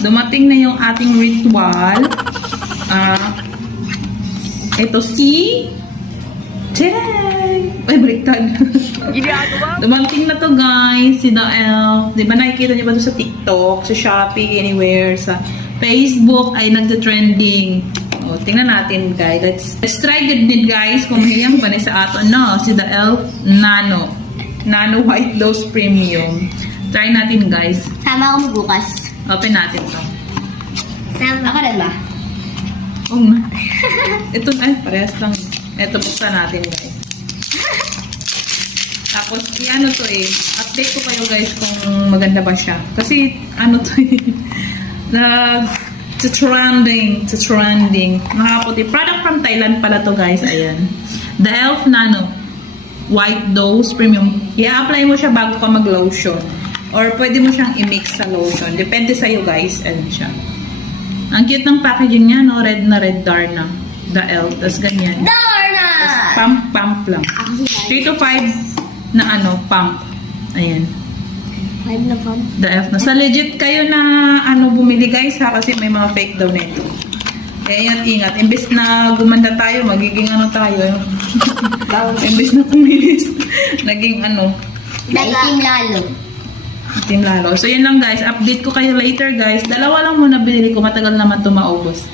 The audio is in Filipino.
dumating na yung ating ritual. Ito si... Tadang! Ay, baliktad. Dumating na to guys, si The Elf. Di ba nakikita niyo ba ito sa TikTok, sa Shopee, anywhere, sa Facebook ay nagda-trending. O, tingnan natin guys. Let's try good din guys kung mahiyang ba ni sa ato. No, si The Elf Nano. Nano White Dose Premium. Try natin guys. Sama ako magbukas. Open natin to. Ako rin ba? Oo nga. Ito ay parehas lang. Ito buksan natin guys. Tapos ano to eh. Update ko kayo guys kung maganda ba siya. Kasi ano to eh. Trending. Nakaputi. Product from Thailand pala to guys. Ayan. The Elf Nano White Dose Premium. I-apply mo siya bago ka mag-lotion. Or pwede mo siyang i-mix sa lotion. Depende sa'yo guys. Ayan siya. Ang cute ng packaging niya, no? Red na red Darna. The Elf. Tapos ganyan. Darna! Pump lang. 3 to 5 na pump. Ayan. 5 na pump. The Elf na. Sa legit kayo na bumili guys ha, kasi may mga fake daw nito. Kaya ingat. Imbes na gumanda tayo, magiging tayo. Imbes na kumilis, naging Naitim lalo. Team lalo. So yun lang guys, update ko kayo later guys. Dalawa lang muna binili ko, matagal naman ito maubos.